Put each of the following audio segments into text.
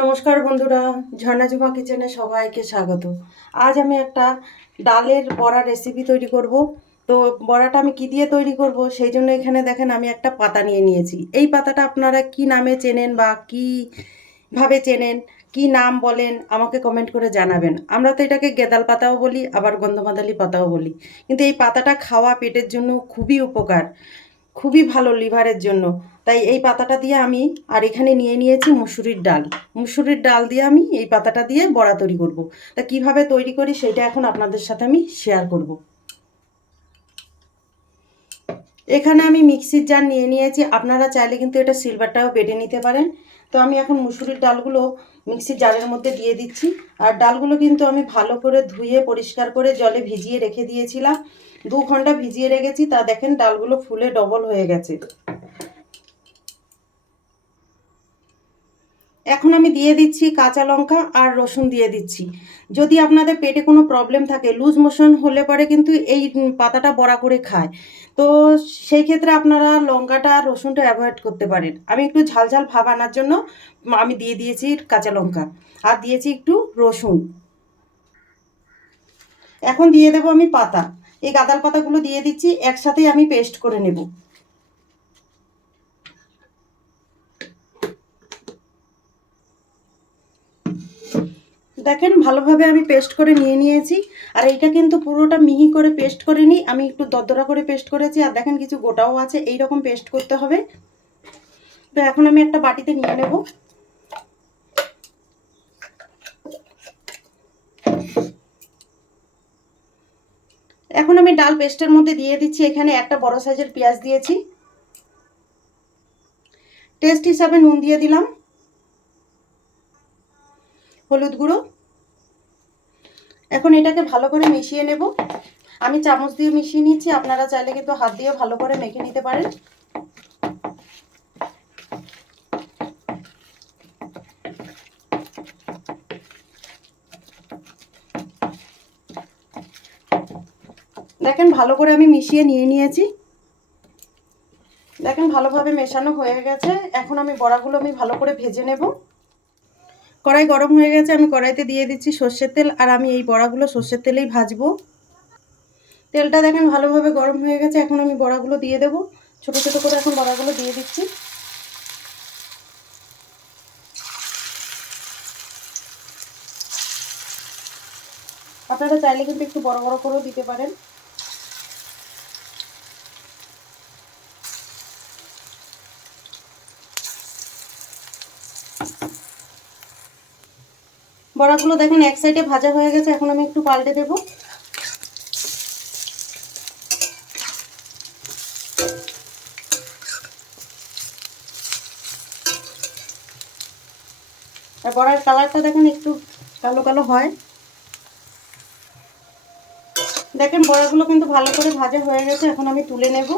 নমস্কার বন্ধুরা, ঝর্ণা জুমা কিচেনে সবাইকে স্বাগত। আজ আমি একটা ডালের বড়া রেসিপি তৈরি করব। তো বড়াটা আমি কি দিয়ে তৈরি করব, সেই জন্য এখানে দেখেন আমি একটা পাতা নিয়ে নিয়েছি। এই পাতাটা আপনারা কি নামে চেনেন বা কি ভাবে চেনেন, কি নাম বলেন, আমাকে কমেন্ট করে জানাবেন। আমরা তো এটাকে গেদাল পাতাও বলি, আবার গন্ধমাদালি পাতাও বলি। কিন্তু এই পাতাটা খাওয়া পেটের জন্য খুবই উপকার, খুবই ভালো লিভারের জন্য। তাই এই পাতাটা দিয়ে আমি, আর এখানে নিয়ে নিয়েছি মুসুরির ডাল। মুসুরির ডাল দিয়ে আমি এই পাতাটা দিয়ে বড়া তৈরি করব। তা কীভাবে তৈরি করি সেটা এখন আপনাদের সাথে আমি শেয়ার করব। এখানে আমি মিক্সির জার নিয়ে নিয়েছি। আপনারা চাইলে কিন্তু এটা সিলভারটাও বেটে নিতে পারেন। তো আমি এখন মুসুরির ডালগুলো মিক্সির জারের মধ্যে দিয়ে দিচ্ছি। আর ডালগুলো কিন্তু আমি ভালো করে ধুয়ে পরিষ্কার করে জলে ভিজিয়ে রেখে দিয়েছিলাম। দু ঘণ্টা ভিজিয়ে রেখেছি। তা দেখেন ডালগুলো ফুলে ডবল হয়ে গেছে। এখন আমি দিয়ে দিচ্ছি কাঁচা লঙ্কা আর রসুন দিয়ে দিচ্ছি। যদি আপনাদের পেটে কোনো প্রবলেম থাকে লুজ মোশন হলে পরে কিন্তু এই পাতাটা বড়া করে খায়। তো সেই ক্ষেত্রে আপনারা লঙ্কাটা আর রসুনটা অ্যাভয়েড করতে পারেন। আমি একটু ঝাল ঝাল ভাব আনার জন্য আমি দিয়ে দিয়েছি কাঁচা লঙ্কা। আর দিয়েছি একটু রসুন। এখন দিয়ে দেবো আমি পাতা। এই গাদাল পাতাগুলো দিয়ে দিচ্ছি, একসাথেই আমি পেস্ট করে নেব। দেখেন, ভালোভাবে আমি পেস্ট করে নিয়ে নিয়েছি। আর এইটা কিন্তু পুরোটা মিহি করে পেস্ট করে নিই। আমি একটু দরদরা করে পেস্ট করেছি। আর দেখেন, কিছু গোটাও আছে। এই রকম পেস্ট করতে হবে। তো এখন আমি একটা বাটিতে নিয়ে নেব। এখন আমি ডাল পেস্টের মধ্যে দিয়ে দিচ্ছি। এখানে একটা বড় সাইজের পেঁয়াজ দিয়েছি। টেস্ট হিসাবে নুন দিয়ে দিলাম। হলুদ গুঁড়ো। এখন এটাকে ভালো করে মিশিয়ে নেব। আমি চামচ দিয়ে মিশিয়ে নিচ্ছি, আপনারা চাইলে কিন্তু হাত দিয়ে ভালো করে মেখে নিতে পারেন। দেখেন ভালো করে আমি মিশিয়ে নিয়ে নিয়েছি। দেখেন ভালোভাবে মেশানো হয়ে গেছে। এখন আমি বড়াগুলো আমি ভালো করে ভেজে নেব। কড়াই গরম হয়ে গেছে, আমি কড়াইতে দিয়ে দিচ্ছি সর্ষের তেল আর আমি এই বড়াগুলো সর্ষের তেলেই ভাজবো। তেলটা দেখেন ভালোভাবে গরম হয়ে গেছে, এখন আমি বড়াগুলো দিয়ে দেব। ছোট ছোট করে এখন বড়াগুলো দিয়ে দিচ্ছি। আপনারা চাইলে কিন্তু একটু বড় বড় করেও দিতে পারেন। বড়াগুলো দেখেন, এক সাইডে ভাজা হয়ে গেছে, এখন আমি একটু পাল্টে দেব। আর বড়ার কালারটা দেখেন, একটু কালো কালো হয়। দেখেন, বড়াগুলো কিন্তু ভালো করে ভাজা হয়ে গেছে, এখন আমি তুলে নেব।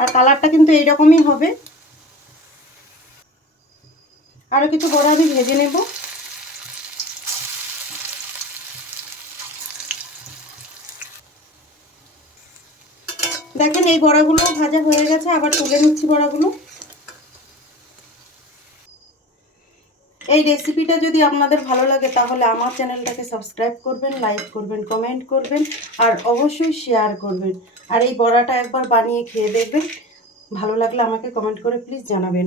আর কালারটা কিন্তু এইরকমই হবে। আরও কিছু বড়া আমি ভেজে নেব। দেখেন এই বড়াগুলো ভাজা হয়ে গেছে, আবার তুলে নিচ্ছি বড়াগুলো। এই রেসিপিটা যদি আপনাদের ভালো লাগে, তাহলে আমার চ্যানেলটাকে সাবস্ক্রাইব করবেন, লাইক করবেন, কমেন্ট করবেন, আর অবশ্যই শেয়ার করবেন। আর এই বড়াটা একবার বানিয়ে খেয়ে দেখবেন। ভালো লাগলে আমাকে কমেন্ট করে প্লিজ জানাবেন।